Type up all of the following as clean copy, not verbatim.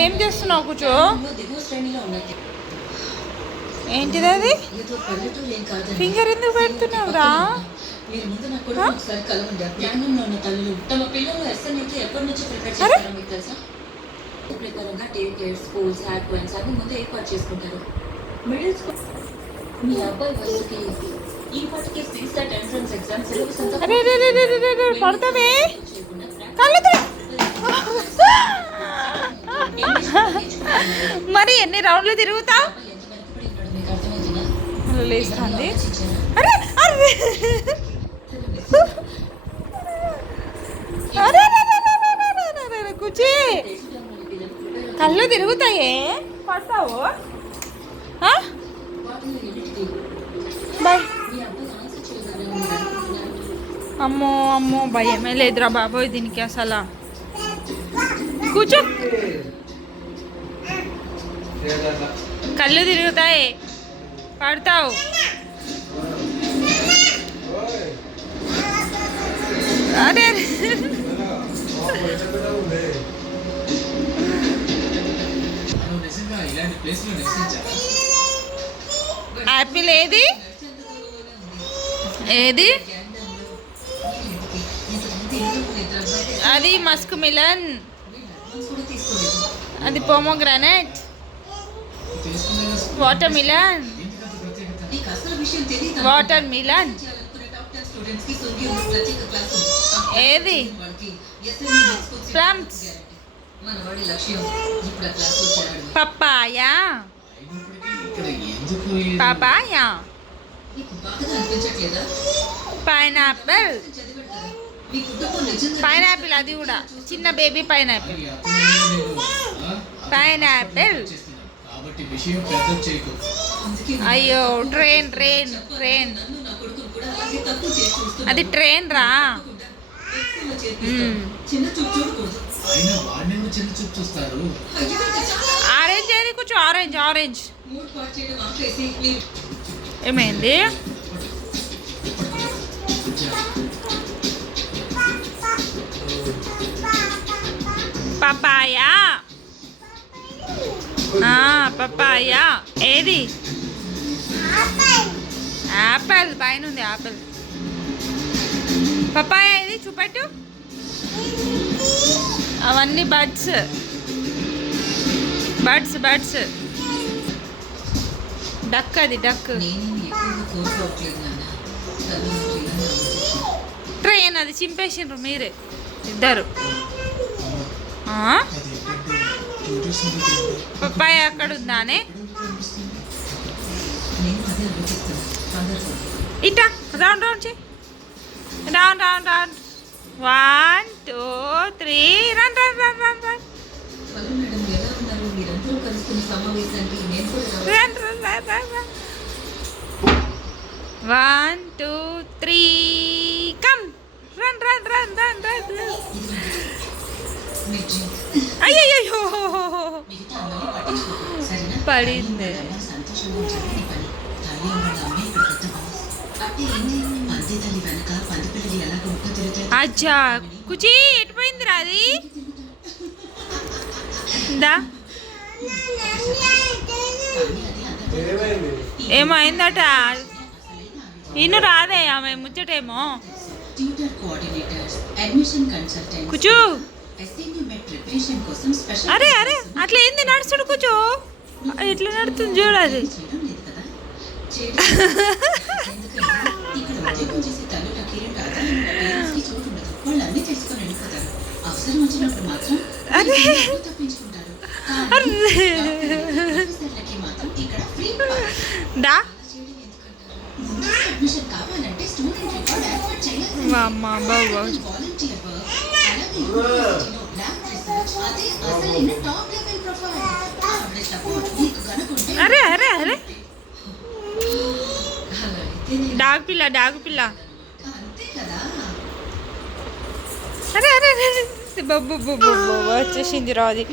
ఏం చేస్తున్నావు కూర్చో? ఏంటిది అది? ఫింగర్ ఎందుకు పెడుతున్నావురా? పడతావే మరి ఎన్ని రౌండ్లు తిరుగుతావు? లేస్తుంది. అరే అరే కూర్చి కళ్ళు తిరుగుతాయే, పడతావు. బాయ్. అమ్మో అమ్మో భయమే లేదురా బాబోయ్ దీనికి అసలు. కూర్చో. కళ్ళు తిరుగుతాయి, పడతావు. అదే యాపిల్ ఏది ఏది? అది మస్క్ మిలన్, అది pomegranate, watermelon, watermelon ఏది? Plums, papaya, papaya, pineapple, pineapple అది కూడా చిన్న బేబీ పైనాపిల్, పైనాపిల్. అయ్యో ట్రైన్ ట్రైన్ ట్రైన్, అది ట్రైన్ రా. ఆరెంజ్ ఏది? కొంచెం ఆరెంజ్ ఆరెంజ్. ఏమైంది? పపాయా, పపాయా ఏది? యాపిల్ పైన ఉంది యాపిల్. పపాయా ఏది చూపెట్టు. అవన్నీ బడ్స్ బడ్స్ బడ్స్. డక్, అది డక్. ట్రైన్ అది చింపేసిండ్రు మీరే ఇద్దరు. పప్పాయ అక్కడ ఉందానే? ఇటా రౌండ్ రౌండ్ చేయి. Round round round. 1 2 3 run run run run run. Run run run run run. 1 2 3 come. Run run run run run. అయ్యయ్యో పడింది. అచ్చా కుచి ఎటుపోయిందిరా అది? దా ఏమైందట? ఇన్ను రాదే ఆమె ముచ్చటేమో. కూర్చో. అరే అరే అట్లా ఏంది నడుచుడు? కూర్చో. ఎట్లా నడుతుంది చూడాలి. దా అమ్మా బాబా. అరే అరే అరే డాగ్ పిల్ల డాగ్ పిల్ల. అరే అరే అరే బాబు బాబు వచ్చేసింది రాది.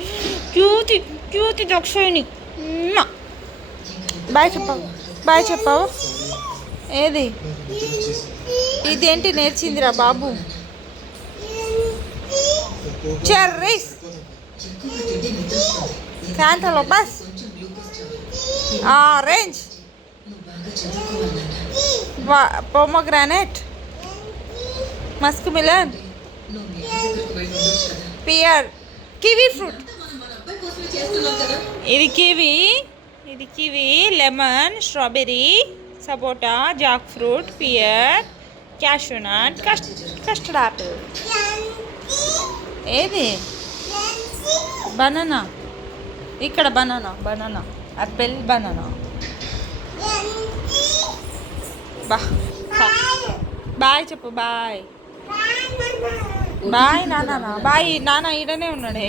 క్యూతి క్యూతి దక్షిణి. బాయ్ చెప్పావు, బాయ్ చెప్పావు. ఏది ఇదేంటి నేర్చిందిరా బాబు? Cherries cantaloupes, orange, pomegranate, muskmelon, pear, kiwi fruit. ఇది కివి, లెమన్, స్ట్రాబెర్రీ, సపోటా, jackfruit, pear, cashew nut, custard apple. ఏది? బనానా. ఇక్కడ బనానా, యాపిల్, బనానా. బాయ్ చెప్పు, బాయ్ బాయ్ నాన్న. బాయ్ నాన్న ఈడనే ఉన్నాడే.